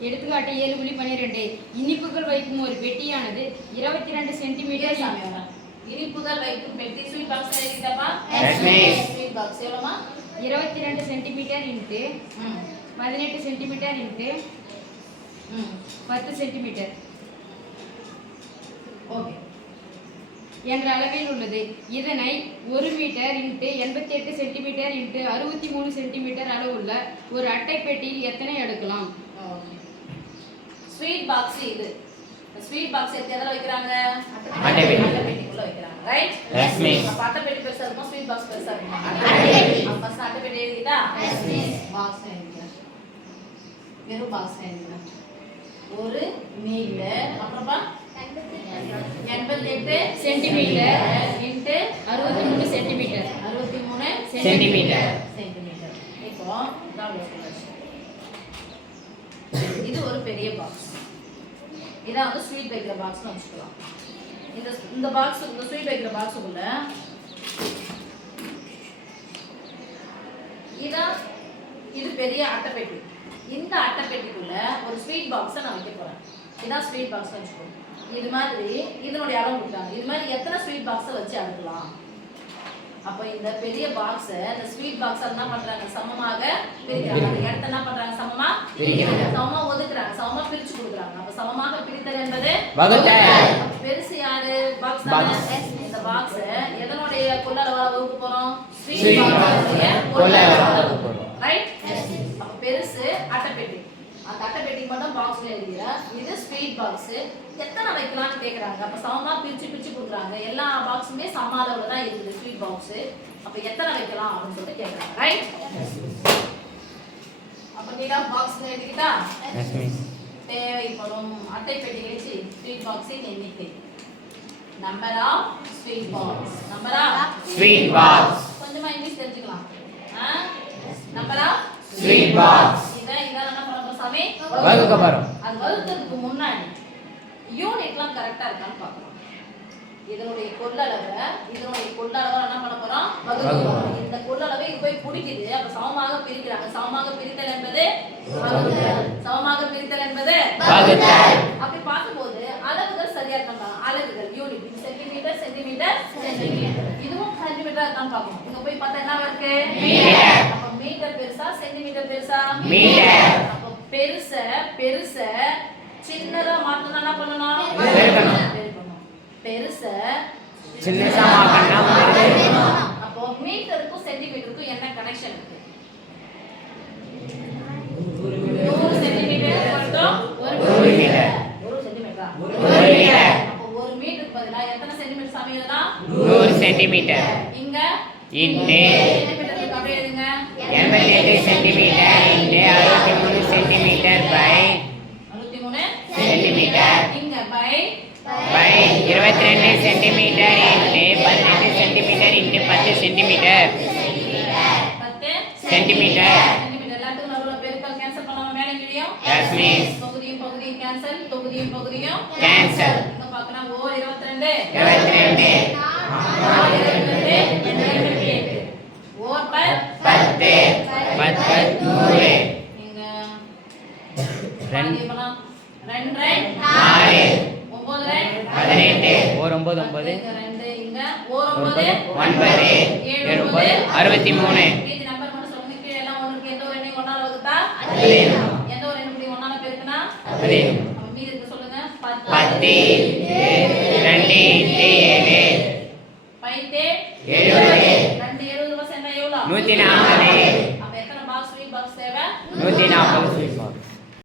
எடுத்துக்காட்டு ஏழு புள்ளி பன்னிரெண்டு. இனிப்புகள் வைக்கும் ஒரு பெட்டியானது இருபத்தி ரெண்டு சென்டிமீட்டர். இனிப்புகள் வைக்கும் பெட்டி. ஸ்வீட் பாக்ஸ் எழுதிட்டப்பா. ஸ்வீட் பாக்ஸ் எவ்வளோமா இருபத்தி ரெண்டு சென்டிமீட்டர் இன்ட்டு ம். பதினெட்டு சென்டிமீட்டர் இன்ட்டு ம். பத்து சென்டிமீட்டர் ஓகே. என்ற அளவில் உள்ளது. இதனை ஒரு மீட்டர் இன்ட்டு எண்பத்தி எட்டு சென்டிமீட்டர் இன்ட்டு அறுபத்தி மூணு சென்டிமீட்டர் அளவுள்ள ஒரு அட்டை பெட்டியில் எத்தனை எடுக்கலாம்? ஓகே. ஸ்வீட் பாக்ஸ் இது. ஸ்வீட் பாக்ஸ் எடுத்து எதில் வைக்கிறாங்க? அட்டை பெட்டி. அட்டை பெட்டிக்குள்ள வைக்கிறாங்க. ரைட். அப்ப அட்டை பெட்டி பெருசா இருக்கும்? ஸ்வீட் பாக்ஸ் பெருசா இருக்கும்? அப்ப first அட்டை பெட்டி எழுதிட்டா? பாக்ஸ் எழுதிக்கிறேன் வெறும் பாக்ஸ் எழுதிக்கிறேன் ஒரு மீட்டர் அப்புறமா எண்பத்தி எட்டு சென்டிமீட்டர் இன்ட்டு அறுபத்தி மூணு சென்டிமீட்டர் அறுபத்தி மூணு சென்டிமீட்டர். சென்டிமீட்டர் இப்போ. இது ஒரு பெரிய பாக்ஸ் இதான் வந்து ஸ்வீட் வைக்கிற பாக்ஸ்னு வச்சுக்கலாம். இந்த இந்த பாக்ஸ் இந்த ஸ்வீட் வைக்கிற பாக்ஸுக்குள்ள இதான் இது பெரிய அட்டைப்பெட்டி. இந்த அட்டைப்பெட்டிக்குள்ள ஒரு ஸ்வீட் பாக்ஸை நான் வைக்க போறேன். இதான் ஸ்வீட் பாக்ஸ் வச்சுக்கோங்க. இது மாதிரி இதனுடைய அளவு கொடுத்தாங்க. இது மாதிரி எத்தனை ஸ்வீட் பாக்ஸை வச்சு அடுக்கலாம் அப்போ இந்த பெரிய பாக்ஸ் இந்த ஸ்வீட் பாக்ஸ் என்ன பண்றாங்க? சமமாக பிரிக்கிறாங்க. இடத்த என்ன பண்றாங்க? சமமா பிரிக்கிறாங்க. சமமா சமமா பிரிச்சு கொடுக்குறாங்க. அப்ப சமமாக பிரித்தல் என்பது பெருசு யாரு? பாக்ஸ். இந்த பாக்ஸ் எதனுடைய உடைய கொள்ளளவால வகுக்க போறோம். ரைட் அப்ப பெருசு அட்டைப்பெட்டி. அந்த அட்டைப்பெட்டிக்கு மட்டும் பாக்ஸ்ல எழுதிய இது ஸ்வீட் பாக்ஸ் எத்தனை வைக்கலாம்னு கேக்குறாங்க. அப்ப சமமா பிரிச்சு பிரிச்சு கொடுக்குறாங்க. எல்லா பாக்ஸுமே சம அளவுல தான் இருக்குது ஸ்வீட் பாக்ஸ் அப்ப எத்தனை வைக்கலாம் அப்படின்னு சொல்லிட்டு கேக்குறாங்க. ரைட் அப்ப நீ தான் பாக்ஸ் எழுதிக்கிட்டா எஸ் மிஸ் தேவைப்படும் அட்டை பெட்டிகளில் ஸ்வீட் பாக்ஸின் எண்ணிக்கை number of sweet box number of sweet box கொஞ்சமா இங்கிலீஷ் தெரிஞ்சுக்கலாம். நம்பர் ஆஃப் ஸ்வீட் பாக்ஸ் இதான் இதான் என்ன பண்ண போறோம் சாமி? வகுக்க போறோம். அது வகுத்ததுக்கு முன்னாடி யூனிட்லாம் கரெக்டா இருக்கான்னு பார்க்கணும். இதனுடைய கொள்ளளவை இதனுடைய கொள்ளளவை என்ன பண்ண போறோம்? வகுக்க போறோம். போய் பிடிக்குது அப்ப சமமாக பிரிக்கிறாங்க. சமமாக பிரித்தல் என்பது சமமாக பிரித்தல் என்பது. அப்படி பார்க்கும்போது அளவுகள் சரியா இருக்காங்க அலகுகள் யூனிட் சென்டிமீட்டர் சென்டிமீட்டர் சென்டிமீட்டர் இதுவும் சென்டிமீட்டர் இருக்கான்னு பார்க்கணும். இங்க போய் பார்த்தா என்ன இருக்கு. அப்ப மீட்டர் பெருசா சென்டிமீட்டர் பெருசா? மீட்டர். அப்ப பெருச பெருச சின்னதா மாத்தணும் என்ன பண்ணணும்? பெருச சின்னசா சென்டிமீட்டருக்கு அப்படியே எழுதுங்க எண்பத்தி எட்டு சென்டிமீட்டர் இன்ட்டு அறுபத்தி மூணு சென்டிமீட்டர் பை சென்டிமீட்டர் இங்க பை இருபத்தி ரெண்டு சென்டிமீட்டர் பதினெட்டு சென்டிமீட்டர் பத்து சென்டிமீட்டர் பத்து சென்டிமீட்டர் சென்டிமீட்டர் எல்லாத்துக்கும் நடுவுல பெருக்கல் கேன்சல் பண்ணாம மேலே தொகுதியும் பகுதியும் கேன்சல் தொகுதியும் பகுதியும். இங்க பார்க்கலாம் ஓ இருபத்தி ரெண்டு. இருபத்தி ரெண்டு நாலு இருபத்தி ரெண்டு இருபத்தி எட்டு பத்து பத்து ரெண்டு ஏழு எழுபது நூத்தி நாற்பது. அப்ப எத்தனை பாக்ஸ் ஸ்வீட் பாக்ஸ் தேவை? நூத்தி நாற்பது.